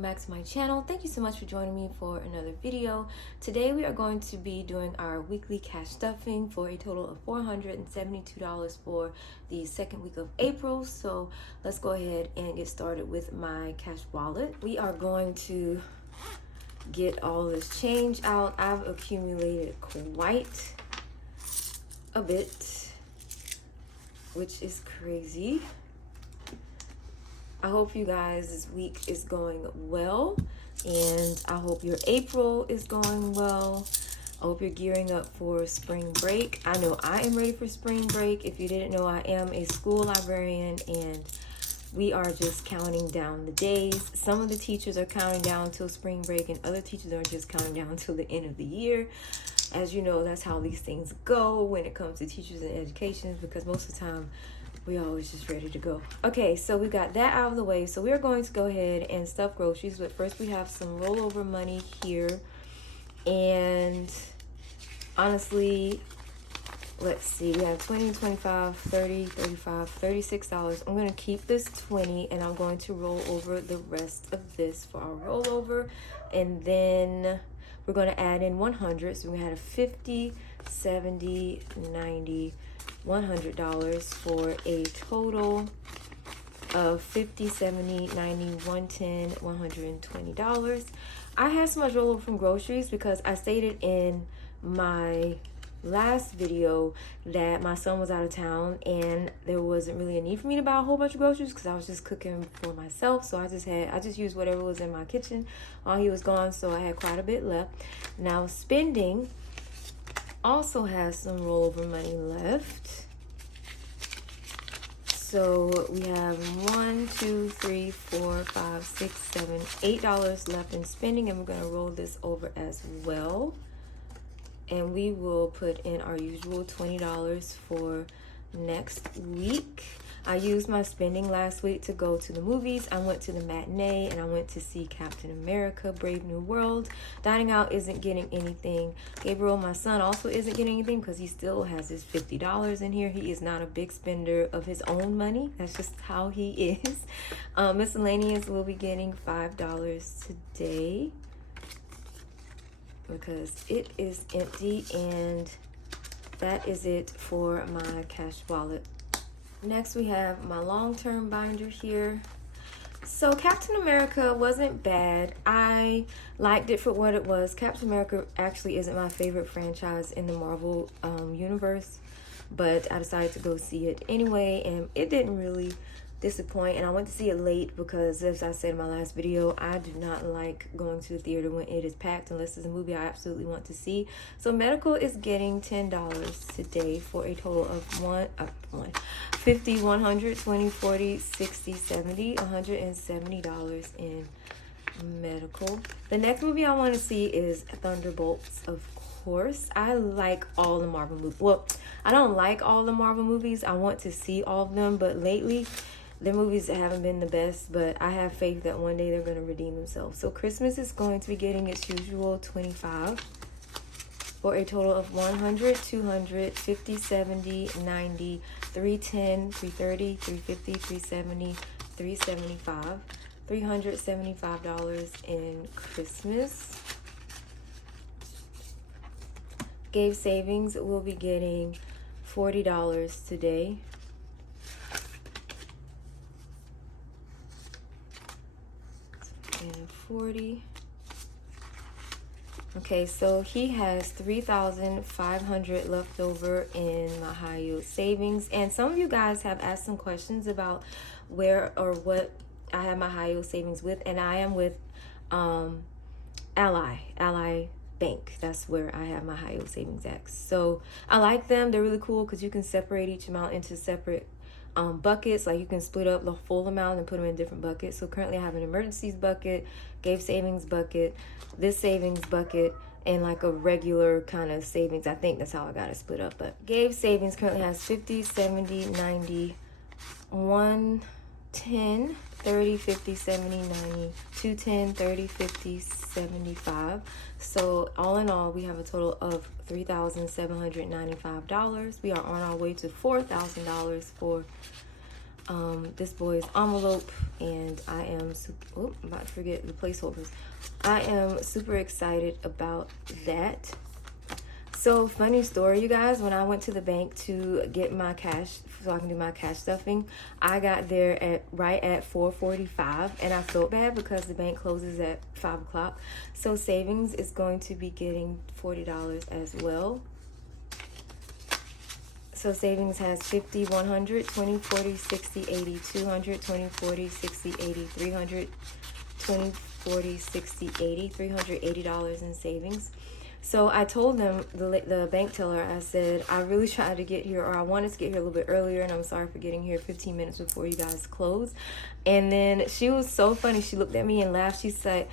welcome back to my channel. Thank you so much for joining me for another video. Today we are going to be doing our weekly cash stuffing for a total of $472 for the second week of April. So let's go ahead and get started with my cash wallet. We are going to get all this change out. I've accumulated quite a bit, which is crazy. I hope you guys' week is going well, and I hope your April is going well. I hope you're gearing up for spring break. I know I am ready for spring break. If you didn't know, I am a school librarian, and we are just counting down the days. Some of the teachers are counting down till spring break, and other teachers are just counting down till the end of the year. As you know, that's how these things go when it comes to teachers and education, because most of the time, we're always just ready to go. Okay, so we got that out of the way. So we're going to go ahead and stuff groceries, but first we have some rollover money here. And honestly, let's see, we have 20, 25, 30, 35, $36. I'm going to keep this 20 and I'm going to roll over the rest of this for our rollover. And then we're going to add in 100. So we're going to add a 50, 70, 90, $100 for a total of 50, 70, 90, 110, $120. I had so much rollover from groceries because I stated in my last video that my son was out of town and there wasn't really a need for me to buy a whole bunch of groceries because I was just cooking for myself. So I just used whatever was in my kitchen while he was gone, so I had quite a bit left. Now spending also has some rollover money left. So we have $8 left in spending, and we're going to roll this over as well. And we will put in our usual $20 for next week. I used my spending last week to go to the movies. I went to the matinee and I went to see Captain America, Brave New World. Dining out isn't getting anything. Gabriel, my son, also isn't getting anything because he still has his $50 in here. He is not a big spender of his own money. That's just how he is. Miscellaneous will be getting $5 today because it is empty, and that is it for my cash wallet. Next, we have my long-term binder here. So Captain America wasn't bad. I liked it for what it was. Captain America actually isn't my favorite franchise in the Marvel universe, but I decided to go see it anyway, and it didn't really disappoint. And I went to see it late because, as I said in my last video, I do not like going to the theater when it is packed unless it's a movie I absolutely want to see. So medical is getting $10 today for a total of 50, 100, 20, 40, 60, 70, $170 in medical. The next movie I want to see is Thunderbolts, of course. I like all the Marvel movies. Well, I don't like all the Marvel movies. I want to see all of them, but lately the movies haven't been the best, but I have faith that one day they're going to redeem themselves. So Christmas is going to be getting its usual 25 for a total of 100, 200, 50, 70, 90, 310, 330, 350, 370, 375, $375 in Christmas. Gave Savings will be getting $40 today. And 40. Okay, so he has $3,500 left over in my high yield savings. And some of you guys have asked some questions about where or what I have my high yield savings with, and I am with Ally Bank. That's where I have my high yield savings at. So I like them. They're really cool because you can separate each amount into separate buckets. Like you can split up the full amount and put them in different buckets. So currently I have an emergencies bucket, Gave Savings bucket, this savings bucket, and like a regular kind of savings. I think that's how I got it split up. But Gave Savings currently has 50, 70, 90, 110, 30, 50, 70, 90, 210, 30, 50, 75. So all in all, we have a total of $3,795. We are on our way to $4,000 for this boy's envelope, and I am I'm about to forget the placeholders. I am super excited about that. So, funny story, you guys, when I went to the bank to get my cash so I can do my cash stuffing, I got there right at 4:45, and I felt bad because the bank closes at 5 o'clock. So savings is going to be getting $40 as well. So savings has 50, 100, 20, 40, 60, 80, 200, 20, 40, 60, 80, 300, 20, 40, 60, 80, $380 in savings. So I told them, the bank teller, I said, I really tried to get here, or I wanted to get here a little bit earlier, and I'm sorry for getting here 15 minutes before you guys close. And then she was so funny. She looked at me and laughed. She said,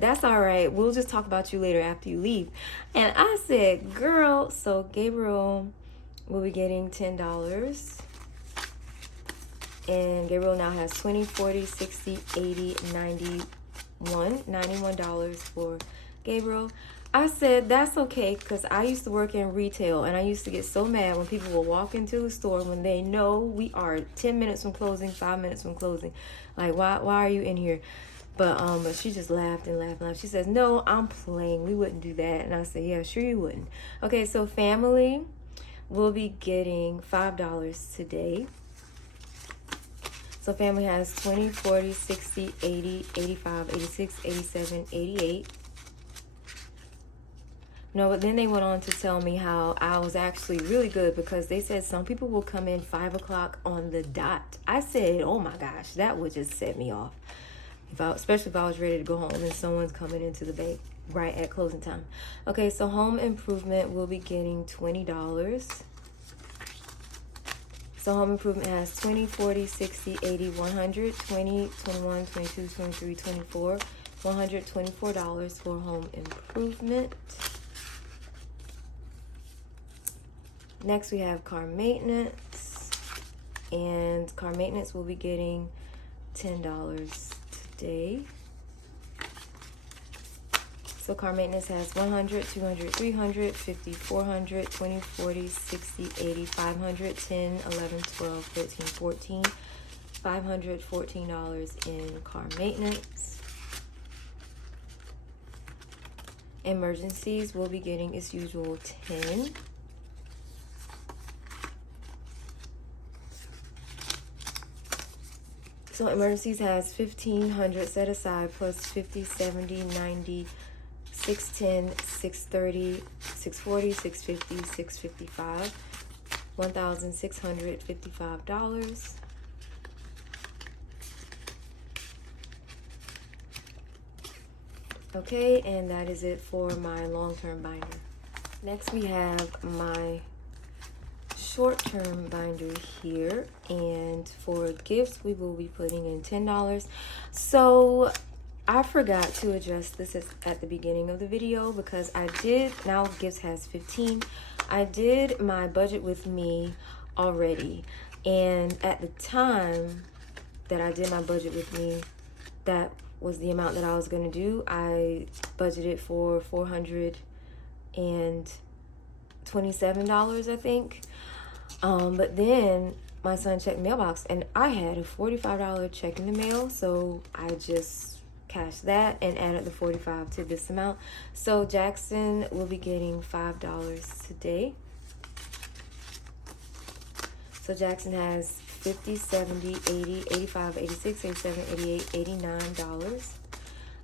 that's all right. We'll just talk about you later after you leave. And I said, girl, so Gabriel will be getting $10. And Gabriel now has 20, 40, 60, 80, 91. $91 for Gabriel. I said, that's okay, because I used to work in retail, and I used to get so mad when people will walk into the store when they know we are 10 minutes from closing, 5 minutes from closing. Like, why are you in here? But she just laughed and laughed and laughed. She says, no, I'm playing. We wouldn't do that. And I said, yeah, sure you wouldn't. Okay, so family will be getting $5 today. So family has 20, 40, 60, 80, 85, 86, 87, 88. No, but then they went on to tell me how I was actually really good, because they said some people will come in 5 o'clock on the dot. I said, oh my gosh, that would just set me off. Especially if I was ready to go home and someone's coming into the bank right at closing time. Okay, so home improvement will be getting $20. So home improvement has 20, 40, 60, 80, 100, 20, 21, 22, 23, 24, $124 for home improvement. Next we have car maintenance, and car maintenance will be getting $10 today. So car maintenance has 100, 200, 300, 50, 400, 20, 40, 60, 80, 500, 10, 11, 12, 13, 14, $514 in car maintenance. Emergencies will be getting its usual 10. So emergencies has 1,500 set aside, plus 50, 70, 90, 610, 630, 640, 650, 655, $1,655. Okay, and that is it for my long-term binder. Next we have my short-term binder here, and for gifts we will be putting in $10. So I forgot to address this at the beginning of the video, because I did, now gifts has 15. I did my budget with me already, and at the time that I did my budget with me, that was the amount that I was going to do. I budgeted for $427, I think. But then my son checked mailbox, and I had a $45 check in the mail, so I just cashed that and added the 45 to this amount. So Jackson will be getting $5 today. So Jackson has 50, 70, 80, 85, 86, 87, 88, $89.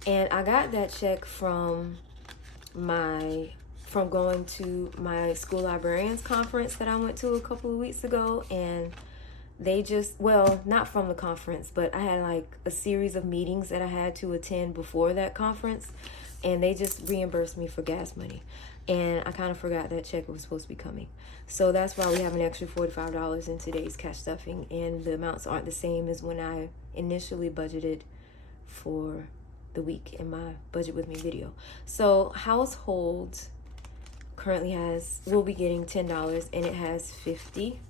And I got that check from going to my school librarians conference that I went to a couple of weeks ago, and they just, well, not from the conference, but I had like a series of meetings that I had to attend before that conference, and they just reimbursed me for gas money. And I kind of forgot that check was supposed to be coming. So that's why we have an extra $45 in today's cash stuffing, and the amounts aren't the same as when I initially budgeted for the week in my budget with me video. So household currently will be getting $10, and it has 50.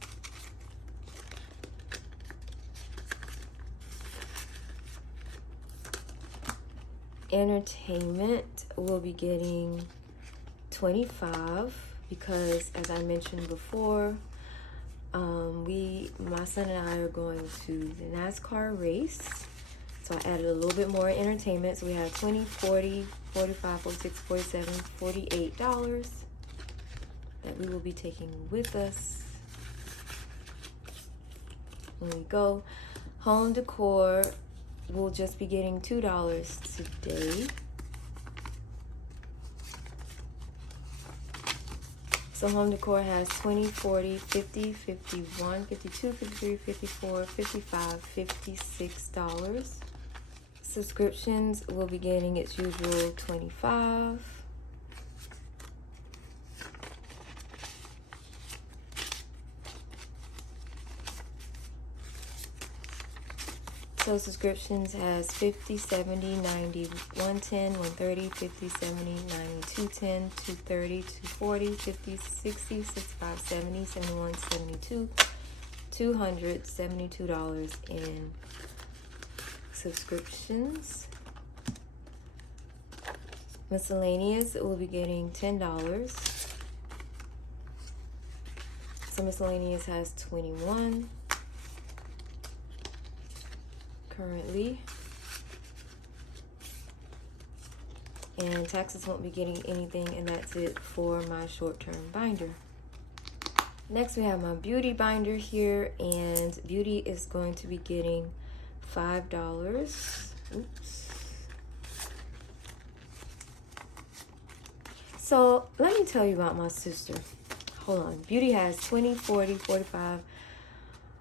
Entertainment will be getting 25, because as I mentioned before, my my son and I are going to the NASCAR race. So I added a little bit more entertainment. So we have $20, $40, $45, $46, $47, $48 that we will be taking with us when we go. Home decor will just be getting $2 today. So home decor has 20, 40, 50, 51, 52, 53, 54, 55, $56. Subscriptions will be getting its usual $25. So subscriptions has 50, 70, 90, 110, 130, 50, 70, 90, 210, 230, 240, 50, 60, 65, 70, 71, 72, $272 in subscriptions. Miscellaneous will be getting $10. So miscellaneous has 21 currently, and taxes won't be getting anything, and that's it for my short-term binder. Next we have my beauty binder here, and beauty is going to be getting $5. Oops. So let me tell you about my sister. Hold on. Beauty has 20, 40, 45,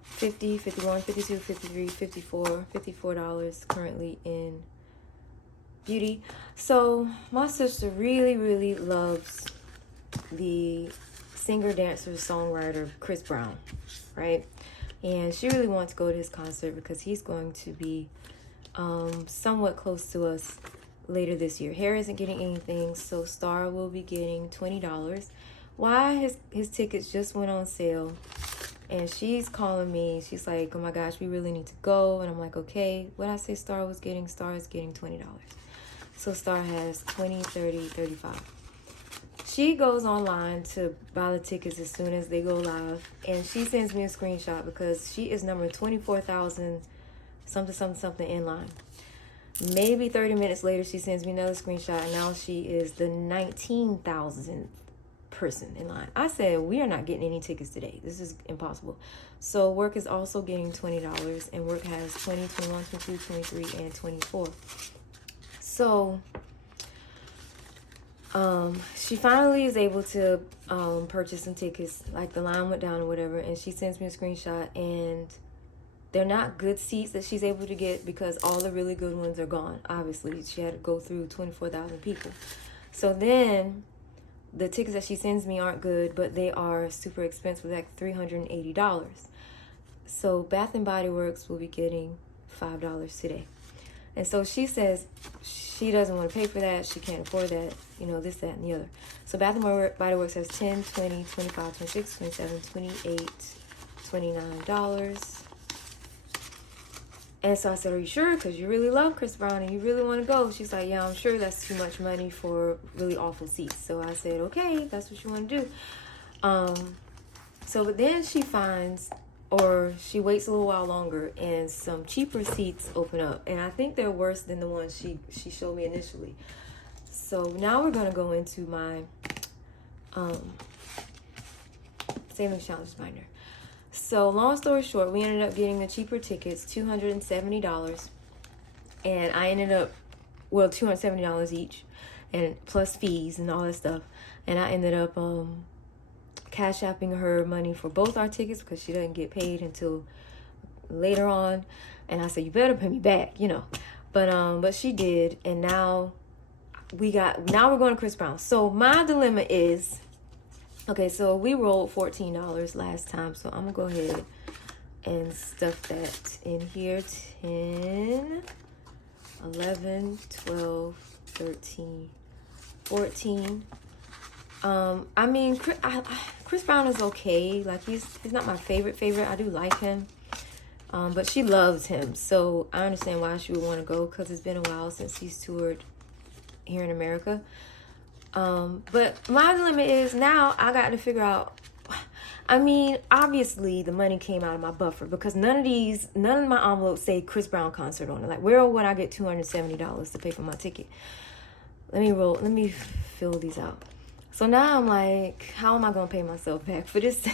50, 51, 52, 53, 54, $54 currently in beauty. So my sister really loves the singer, dancer, songwriter Chris Brown, right? And she really wants to go to his concert because he's going to be somewhat close to us later this year. Harry isn't getting anything, so Star will be getting $20. Why? His tickets just went on sale. And she's calling me. She's like, oh my gosh, we really need to go. And I'm like, okay. What I say Star was getting? Star is getting $20. So Star has 20, 30, 35. She goes online to buy the tickets as soon as they go live. And she sends me a screenshot because she is number 24,000 something in line. Maybe 30 minutes later, she sends me another screenshot. And now she is the 19,000th person in line. I said, we are not getting any tickets today. This is impossible. So work is also getting $20, and work has 20, 21, 22, 23, and 24. So she finally is able to purchase some tickets. Like the line went down or whatever, and she sends me a screenshot, and they're not good seats that she's able to get because all the really good ones are gone. Obviously, she had to go through 24,000 people. So then the tickets that she sends me aren't good, but they are super expensive, like $380. So Bath and Body Works will be getting $5 today. And so she says she doesn't want to pay for that. She can't afford that, you know, this, that, and the other. So Bath and Body Works has 10, 20, 25, 26, 27, 28, $29. And so I said, are you sure? Because you really love Chris Brown and you really want to go. She's like, yeah, I'm sure that's too much money for really awful seats. So I said, okay, that's what you want to do. But then she finds, or she waits a little while longer, and some cheaper seats open up. And I think they're worse than the ones she showed me initially. So now we're going to go into my savings challenge binder. So long story short, we ended up getting the cheaper tickets, $270. And I ended up, well, $270 each, and plus fees and all that stuff. And I ended up cash apping her money for both our tickets because she doesn't get paid until later on. And I said, you better pay me back, you know. But she did, and now we're going to Chris Brown. So my dilemma is, okay, so we rolled $14 last time, so I'm going to go ahead and stuff that in here. 10, 11, 12, 13, 14. I mean, Chris Brown is okay. Like, he's not my favorite. I do like him. But she loves him, so I understand why she would want to go, because it's been a while since he's toured here in America. But my dilemma is now I got to figure out, I mean, obviously the money came out of my buffer because none of my envelopes say Chris Brown concert on it. Like, where would I get $270 to pay for my ticket? Let me fill these out. So now I'm like, how am I gonna pay myself back for this?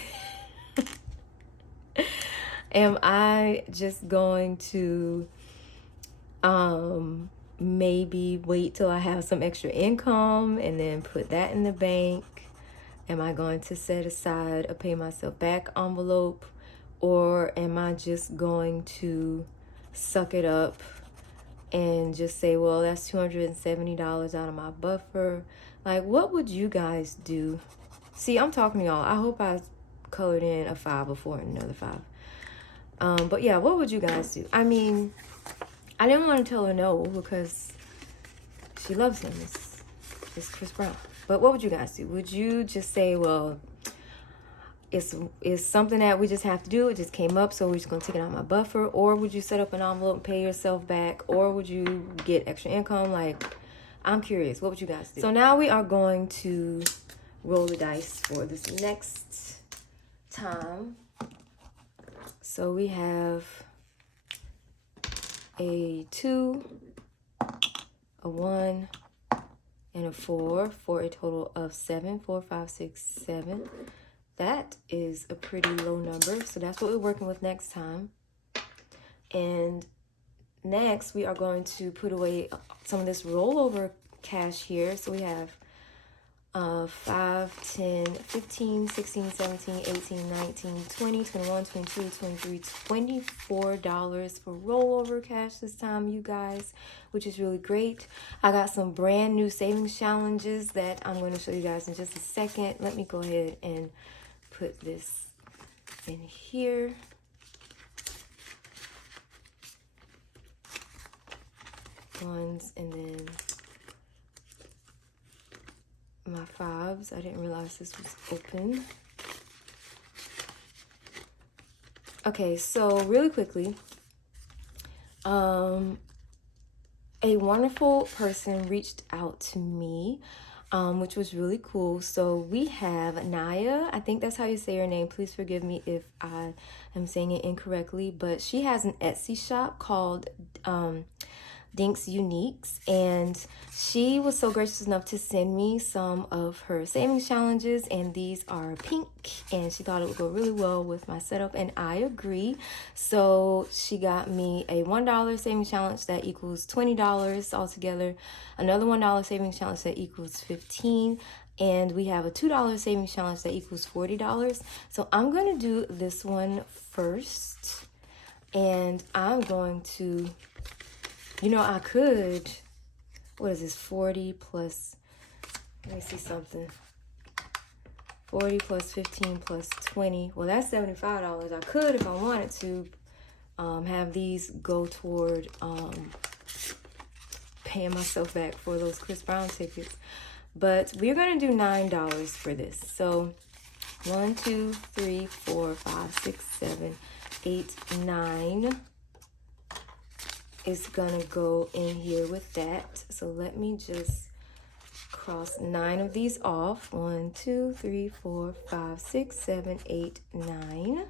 Am I just going to maybe wait till I have some extra income and then put that in the bank? Am I going to set aside a pay myself back envelope, or am I just going to suck it up and just say, well, that's $270 out of my buffer? Like, what would you guys do? See, I'm talking to y'all. I hope I colored in a 5 before and another 5. But yeah, what would you guys do? I mean, I didn't want to tell her no because she loves him. It's Chris Brown. But what would you guys do? Would you just say, well, it's something that we just have to do. It just came up, so we're just going to take it out of my buffer. Or would you set up an envelope and pay yourself back? Or would you get extra income? Like, I'm curious. What would you guys do? So now we are going to roll the dice for this next time. So we have a 2, a 1, and a 4 for a total of 7. 4, 5, 6, 7. That is a pretty low number, so that's what we're working with next time. And next, we are going to put away some of this rollover cash here. So we have 5, 10, 15, 16, 17, 18, 19, 20, 21, 22, 23, $24 for rollover cash this time, you guys, which is really great. I got some brand new savings challenges that I'm going to show you guys in just a second. Let me go ahead and put this in here. Ones, and then my 5s. I didn't realize this was open. Okay, so really quickly, a wonderful person reached out to me, which was really cool. So we have Naya. I think that's how you say her name. Please forgive me if I am saying it incorrectly, but she has an Etsy shop called Dinks Uniques, and she was so gracious enough to send me some of her savings challenges, and these are pink, and she thought it would go really well with my setup, and I agree. So she got me a $1 savings challenge that equals $20 altogether, another $1 savings challenge that equals $15, and we have a $2 savings challenge that equals $40. So I'm going to do this one first, and I'm going to, you know, I could, what is this, 40 plus, let me see something, 40 plus 15 plus 20, well, that's $75. I could, if I wanted to, have these go toward paying myself back for those Chris Brown tickets, but we're going to do $9 for this. So 1, 2, 3, 4, 5, 6, 7, 8, 9 is gonna go in here with that. So let me just cross 9 of these off. 1, 2, 3, 4, 5, 6, 7, 8, 9.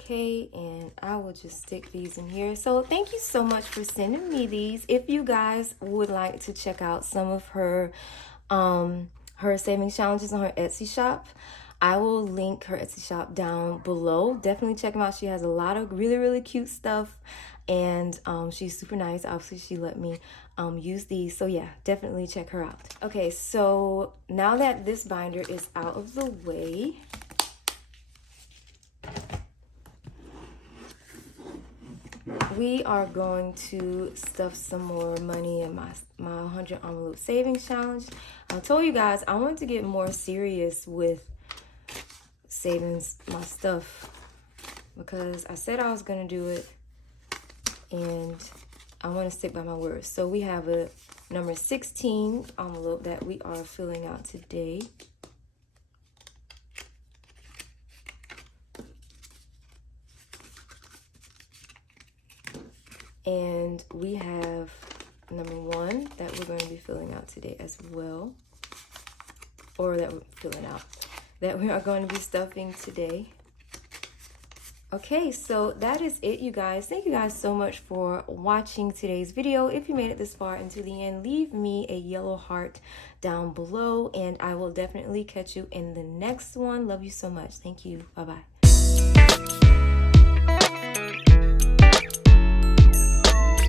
Okay, and I will just stick these in here. So thank you so much for sending me these. If you guys would like to check out some of her her savings challenges on her Etsy shop, I will link her Etsy shop down below. Definitely check them out. She has a lot of really, really cute stuff, and she's super nice. Obviously, she let me use these. So yeah, definitely check her out. Okay, so now that this binder is out of the way, we are going to stuff some more money in my 100 envelope savings challenge. I told you guys I want to get more serious with savings my stuff because I said I was going to do it, and I want to stick by my word. So we have a number 16 envelope that we are filling out today. And we have number 1 that we're going to be filling out today as well. Or that we're filling out. That we are going to be stuffing today. Okay, so that is it, you guys. Thank you guys so much for watching today's video. If you made it this far into the end, leave me a yellow heart down below, and I will definitely catch you in the next one. Love you so much. Thank you. Bye-bye.